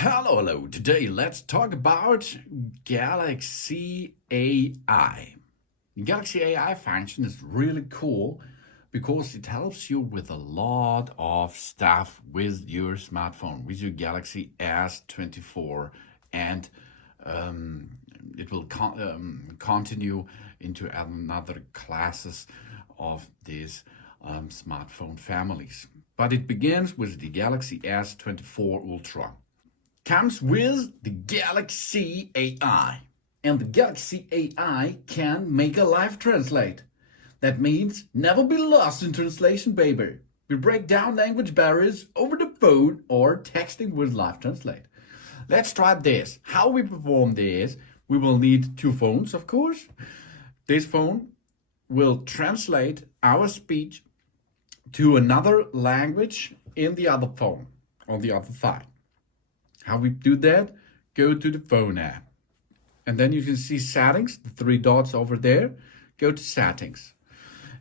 Hello. Today, let's talk about Galaxy AI. The Galaxy AI function is really cool because it helps you with a lot of stuff with your smartphone, with your Galaxy S24, and it will continue into another classes of these smartphone families. But it begins with the Galaxy S24 Ultra. Comes with the Galaxy AI. And the Galaxy AI can make a live translate. That means never be lost in translation, baby. We break down language barriers over the phone or texting with live translate. Let's try this. How we perform this, we will need two phones, of course. This phone will translate our speech to another language in the other phone, on the other side. How we do that? Go to the phone app. And then you can see settings, the three dots over there. Go to settings.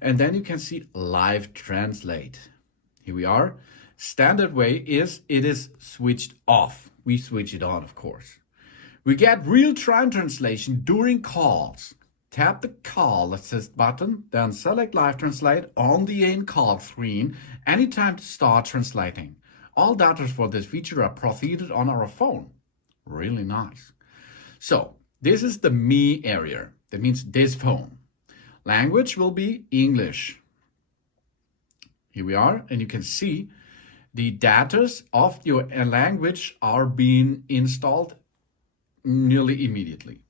And then you can see live translate. Here we are. Standard way is it is switched off. We switch it on, of course. We get real-time translation during calls. Tap the call assist button, then select live translate on the in-call screen anytime to start translating. All data for this feature are processed on our phone. Really nice. So this is the me area. That means this phone. Language will be English. Here we are, and you can see the data of your language are being installed nearly immediately.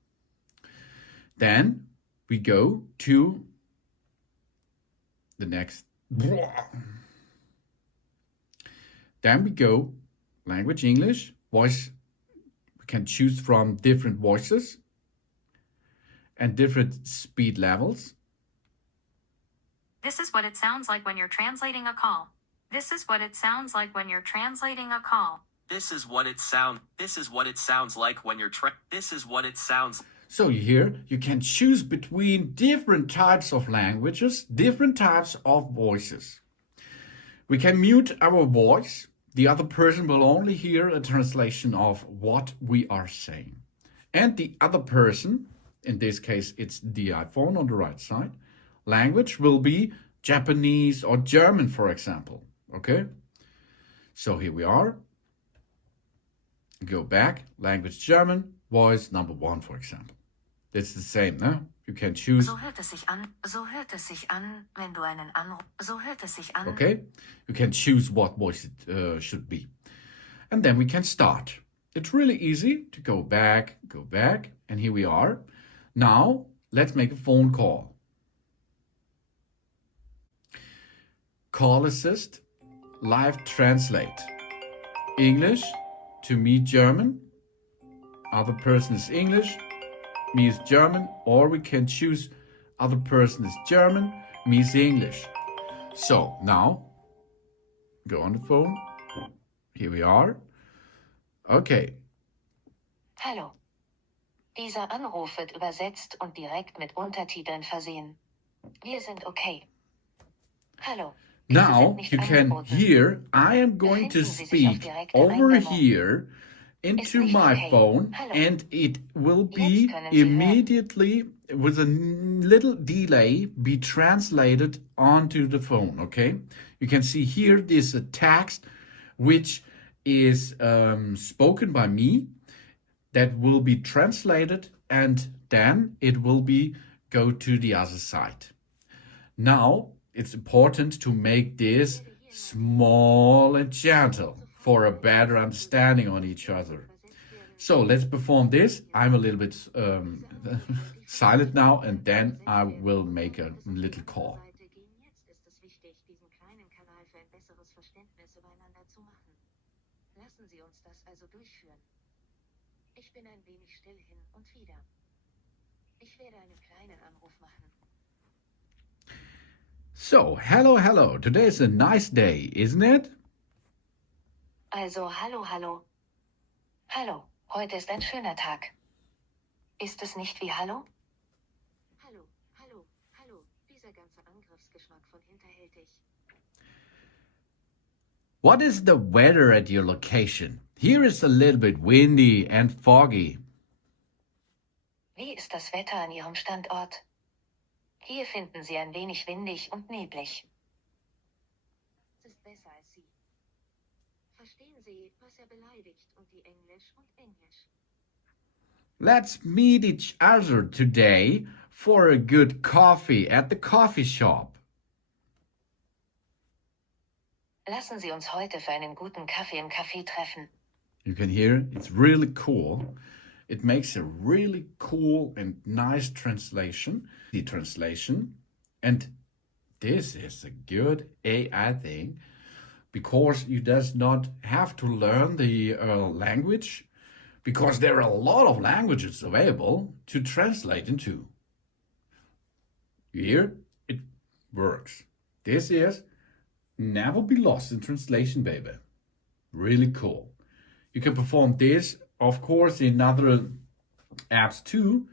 Then we go to the next. Then we go language English, voice. We can choose from different voices and different speed levels. This is what it sounds like when you're translating a call. This is what it sounds like when you're translating a call. This is what it sounds like when you're So here you can choose between different types of languages, different types of voices. We can mute our voice. The other person will only hear a translation of what we are saying. And the other person, in this case it's the iPhone on the right side, language will be Japanese or German, for example. Okay? So here we are. Go back, language German, voice number 1, for example. It's the same, no? You can choose. So hört es sich an, wenn du einen Anruf. So hört es sich an. Okay? You can choose what voice it should be. And then we can start. It's really easy to go back, and here we are. Now, let's make a phone call. Call assist, live translate. English to me German. Other person is English. Me is German, or we can choose other person is German, me is English. So now, go on the phone. Here we are. Okay. Hallo. Dieser Anruf wird übersetzt und direkt mit Untertiteln versehen. Wir sind okay. Hallo. Now you can hear I am going to speak over here into my phone, and it will be immediately with a little delay be translated onto the phone. Okay, you can see here this text which is spoken by me that will be translated, and then it will be go to the other side. Now it's important to make this small and gentle for a better understanding on each other. So let's perform this. I'm a little bit silent now, and then I will make a little call. So, hello. Today is a nice day, isn't it? Also, hallo. Hallo, heute ist ein schöner Tag. Ist es nicht wie Hallo? Hallo. Dieser ganze Angriffsgeschmack von hinterhältig. What is the weather at your location? Here is a little bit windy and foggy. Wie ist das Wetter an Ihrem Standort? Hier finden Sie ein wenig windig und neblig. Es ist besser als Sie. Verstehen Sie, was beleidigt und die Englisch und Englisch. Let's meet each other today for a good coffee at the coffee shop. Lassen Sie uns heute für einen guten Kaffee im Café treffen. You can hear it's really cool. It makes a really cool and nice translation. The translation. And this is a good AI thing because you does not have to learn the language because there are a lot of languages available to translate into. You hear? It works. This is never be lost in translation, baby. Really cool. You can perform this, of course, in other apps too,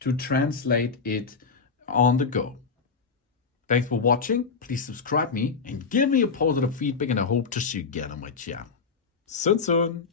to translate it on the go. Thanks for watching. Please subscribe me and give me a positive feedback, and I hope to see you again on my channel. Soon.